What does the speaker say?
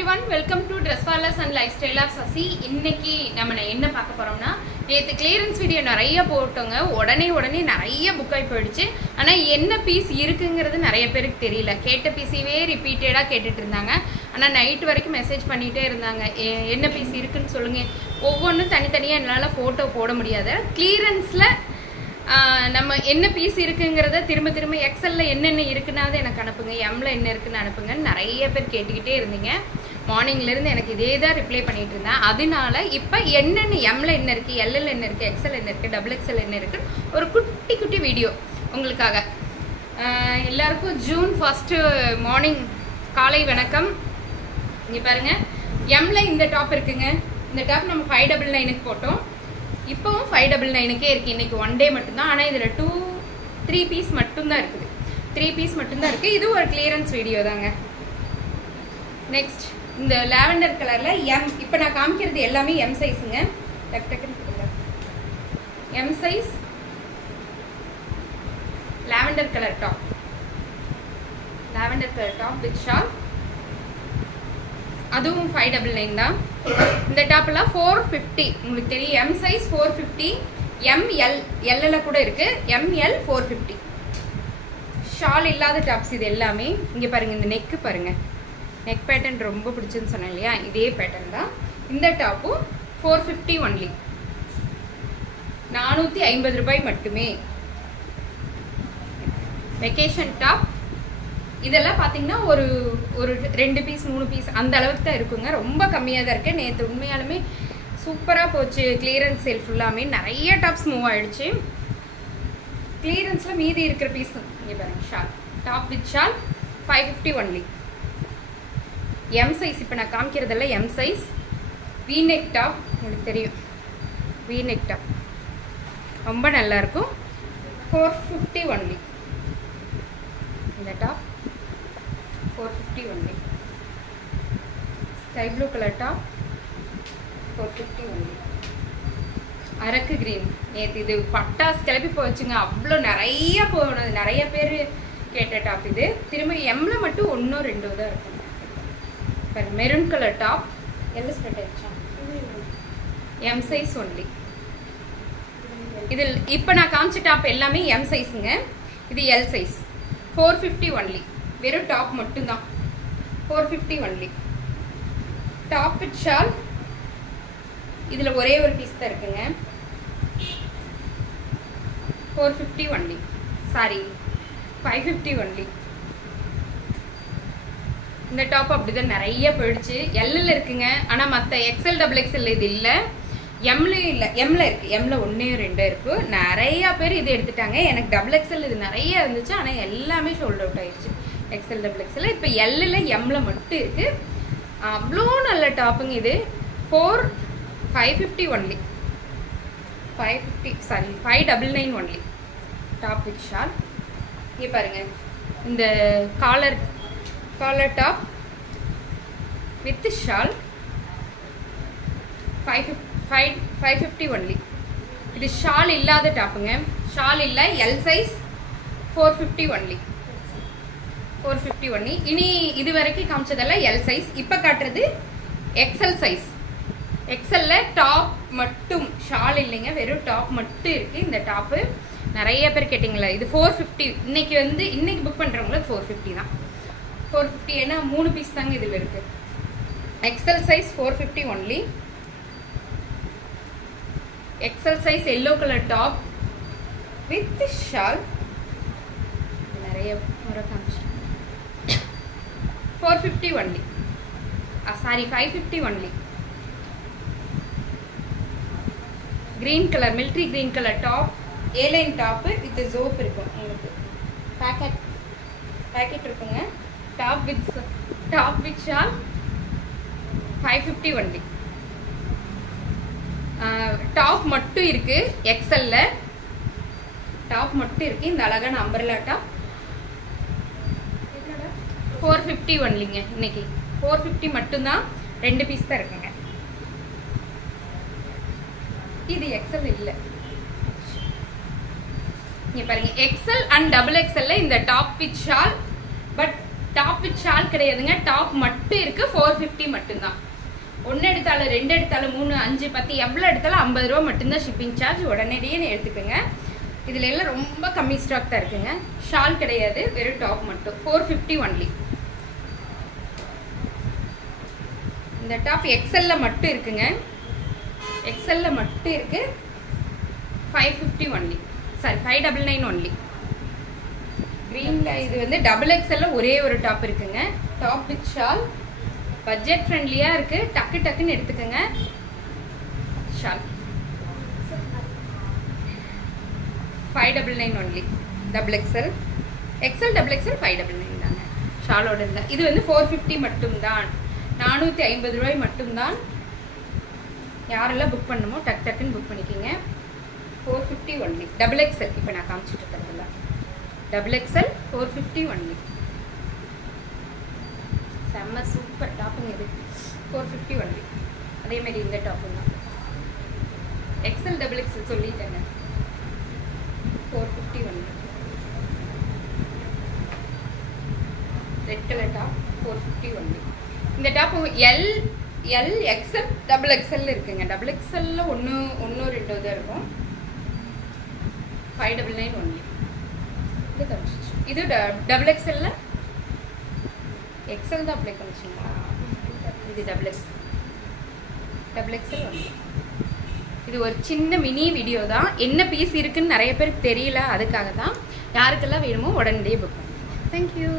everyone, welcome to Dresswallas and Lifestyle of Sasi. இன்னைக்கு நம்ம என்ன பார்க்க போறோம்னா நேத்து கிளியரன்ஸ் வீடியோ நிறைய போட்டோங்க. உடனே நிறைய புக் ஆயி போயிடுச்சு. ஆனா என்ன பீஸ் இருக்குங்கிறது நிறைய பேருக்கு தெரியல. கேட்ட பீஸவே ரிப்பீட்டடா கேட்டுட்டு இருந்தாங்க. ஆனா நைட் வரைக்கும் மெசேஜ் பண்ணிட்டே இருந்தாங்க. என்ன பீஸ் இருக்குன்னு சொல்லுங்க. ஒவ்வொன்றும் தனித்தனியா என்னால போட்டோ போட முடியாது. கிளியரன்ஸ்ல நம்ம என்ன பீஸ் இருக்குங்கிறத திரும்ப எக்ஸல்ல என்னென்ன இருக்குன்னாவது எனக்கு அனுப்புங்க, எம்ல என்ன இருக்குன்னு அனுப்புங்கன்னு நிறைய பேர் கேட்டுக்கிட்டே இருந்தீங்க. மார்னிங்ல இருந்து எனக்கு இதே தான் ரிப்ளை பண்ணிட்டு இருந்தேன். அதனால இப்போ என்னென்ன எம்ல என்ன இருக்கு, எல்எல் என்ன இருக்கு, எக்ஸல் என்ன இருக்கு, டபுள் எக்ஸல் என்ன இருக்கு ஒரு குட்டி வீடியோ உங்களுக்காக. எல்லாருக்கும் ஜூன் 1 மார்னிங் காலை வணக்கம். இங்க பாருங்க, எம்ல இந்த டாப் இருக்குங்க. இந்த டாப் நம்ம 599க்கு போட்டோம். இப்போவும் 599க்கே இருக்கு. இன்னைக்கு ஒன் டே மட்டும்தான். ஆனால் இதில் 3 பீஸ் மட்டும்தான் இருக்குது. 3 பீஸ் மட்டும்தான் இருக்கு. இது ஒரு கிளியரன்ஸ் வீடியோ தாங்க. நெக்ஸ்ட் இந்த லாவெண்டர் கலர்ல எம். இப்போ நான் காமிக்கிறது எல்லாமே எம் சைஸுங்க. M size lavender colour top. Lavender colour top with shawl. அதுவும் 599 தான். இந்த டாப்லாம் 450. உங்களுக்கு தெரியும், எம் சைஸ் 450, எம்எல் எல்ல கூட இருக்கு, எம்எல் 450. ஷால் இல்லாத டாப்ஸ் இது எல்லாமே. இங்க பாருங்க, இந்த நெக் பாருங்க, நெக் பேட்டர்ன் ரொம்ப பிடிச்சுன்னு சொன்னேன் இல்லையா, இதே பேட்டர்ன் தான். இந்த டாப்பும் 450 ஒன்லி, 450 ரூபாய் மட்டுமே. Vacation top. இதெல்லாம் பார்த்தீங்கன்னா ஒரு 2 பீஸ் 3 பீஸ் அந்த அளவுக்கு தான் இருக்குங்க. ரொம்ப கம்மியாக தான் இருக்குது. நேற்று உண்மையாலுமே சூப்பராக போச்சு. கிளியரன்ஸ் சேல் ஃபுல்லாமே நிறைய டாப்ஸ் மூவ் ஆகிடுச்சு. கிளியரன்ஸில் மீதி இருக்கிற பீஸ் இங்கே பாருங்க. Shawl, top with shawl 550 only. M size இப்போ நான் காமிக்கிறதெல்லாம் எம் சைஸ். வீநெக் டாப் உங்களுக்கு தெரியும், வீநெக் டாப் ரொம்ப நல்லாயிருக்கும். 450 ஒன்லி. இந்த top 450 only. Sky blue colour top 450 only. அரக்கு கிரீன். நேற்று இது பட்டாஸ் கிளப்பி போச்சுங்க. அவ்வளோ நிறைய போனது, நிறைய பேர் கேட்ட டாப் இது. திரும்ப எம்ல மட்டும் 1 2 தான் இருக்கும். Maroon colour top. எல்லாம் ஸ்ப்ரெட் ஆயிடுச்சா? M size only. இதில் இப்போ நான் காமிச்ச டாப் எல்லாமே எம் சைஸுங்க. இது எல் சைஸ். 450 ஒன்லி. வெறும் டாப் மட்டும்தான். 450 ஒன்லி. Top with shawl. இதில் ஒரே ஒரு பீஸ் தான் இருக்குங்க. 450 ஒன்லி. Sorry, 550 only. இந்த டாப் அப்படிதான் நிறைய போயிடுச்சு. எல்ல இருக்குங்க. ஆனால் மற்ற எக்ஸ்எல் டபுள் எக்ஸ்எல் இது இல்லை. எம்லையும் இல்லை. எம்ல இருக்கு. எம்ல 1 2 இருக்கு. நிறைய பேர் இது எடுத்துட்டாங்க. எனக்கு டபுள் எக்ஸ்எல் இது நிறைய இருந்துச்சு. ஆனால் எல்லாமே ஷோல்ட் அவுட் ஆயிடுச்சு. எக்ஸ்எல் டபுள் எக்ஸ்எல் இப்போ எல்ல எம்ல மட்டும் இருக்கு. அவ்வளோ நல்ல டாப்புங்க இது. 550 only. 550 sorry 599 only. Top with shawl. இங்கே பாருங்க, இந்த collar top with shawl 550 only. இது ஷால் இல்லாத டாப்புங்க. ஷால் இல்லை, எல் சைஸ் 450 ஒன்லி. 450 ஒன்லி. இனி இது வரைக்கும் காமிச்சதெல்லாம் எல் சைஸ். இப்போ காட்டுறது எக்ஸ்எல் சைஸ். எக்ஸ்எல்ல டாப் மட்டும், ஷால் இல்லைங்க, வெறும் டாப் மட்டும் இருக்கு. இந்த டாப்பு நிறைய பேர் கேட்டிங்களா. இது 450. இன்னைக்கு புக் பண்றவங்களுக்கு 450 தான். 450 ஏன்னா 3 பீஸ் தாங்க இதில் இருக்கு. XL size 450 only. XL size yellow colour top with shawl. நிறைய முறை காமிச்சு 450 only. Sorry 550 only. Green colour, military green colour top, A line top with ஜோப் இருக்கும். உங்களுக்கு பேக்கெட் இருக்குங்க. Top with shawl 550 only. Top மட்டும் இருக்கு. எக்ஸ்எல்ல டாப் மட்டும் இருக்கு. இந்த அழகான அம்பர்லா டாப் 450 ஒன்லிங்க. இன்னைக்கு 450 மட்டும்தான். 2 பீஸ் தான் இருக்குங்க. இது எக்ஸ்எல் இல்லை. இங்க பாருங்க, எக்ஸ்எல் அண்ட் டபுள் எக்ஸ்எல்ல இந்த top with shawl. But top with shawl கிடையாதுங்க, டாப் மட்டும் இருக்கு. 450 மட்டும்தான். 1 எடுத்தாலும் 2 எடுத்தாலும் 3 5 10 எவ்வளோ எடுத்தாலும் 50 ரூபா மட்டும்தான் ஷிப்பிங் சார்ஜ். உடனடியே எடுத்துக்கோங்க. இதில் எல்லாம் ரொம்ப கம்மி ஸ்டாக் தான் இருக்குங்க. ஷால் கிடையாது, வெறும் டாப் மட்டும். 450 ஒன்லி. இந்த டாப் எக்ஸ்எல்ல மட்டும் இருக்குங்க, எக்ஸ்எல்ல மட்டும் இருக்கு. 550 ஒன்லி, சாரி 599 ஒன்லி. க்ரீன்ல இது வந்து டபுள் எக்ஸ்எல்ல ஒரே ஒரு டாப் இருக்குங்க. டாப் வித் ஷால், பட்ஜெட் ஃப்ரெண்ட்லியா இருக்கு. டக்கு டக்குன்னு எடுத்துக்கோங்க. Shawl 599 only. Double XL, XL double XL 599 தாங்க. ஷாலோட இல்லை. இது வந்து 450 மட்டும்தான், 450 ரூபாய் மட்டும்தான். யாரெல்லாம் புக் பண்ணுமோ டக் டக்குன்னு புக் பண்ணிக்கிங்க. 450 ஒன்லி. டபுள் எக்ஸ்எல் இப்போ நான் காமிச்சிட்டு இருக்கிறதுல டபுள் எக்ஸ்எல் 450 ஒன்லி. செம்ம சூப்பர் டாப்புங்க இது. 450 ஒன்லி. அதேமாதிரி இந்த டாப்பும் தான். எக்ஸ்எல் டபுள் எக்ஸ்எல் சொல்லிட்டேங்க. 450 only. Red colour top 450 only. இந்த top L XL double XL இருக்குங்க. டபுள் எக்ஸ்எல்ல ஒன்று 2 தான் இருக்கும். 599 ஒன்லி. இது டபுள் எக்ஸ்எல்ல எக்ஸ்எல் தான் அப்ளை பண்ணிச்சிங்களா? இது டபுள் எக்ஸ்எல் ஒன்லி. இது ஒரு சின்ன மினி வீடியோ தான். என்ன பீஸ் இருக்குன்னு நிறைய பேருக்கு தெரியல, அதுக்காக தான். யாருக்கெல்லாம் வேணுமோ உடனடியே புக் பண்ணுங்க. தேங்க்யூ.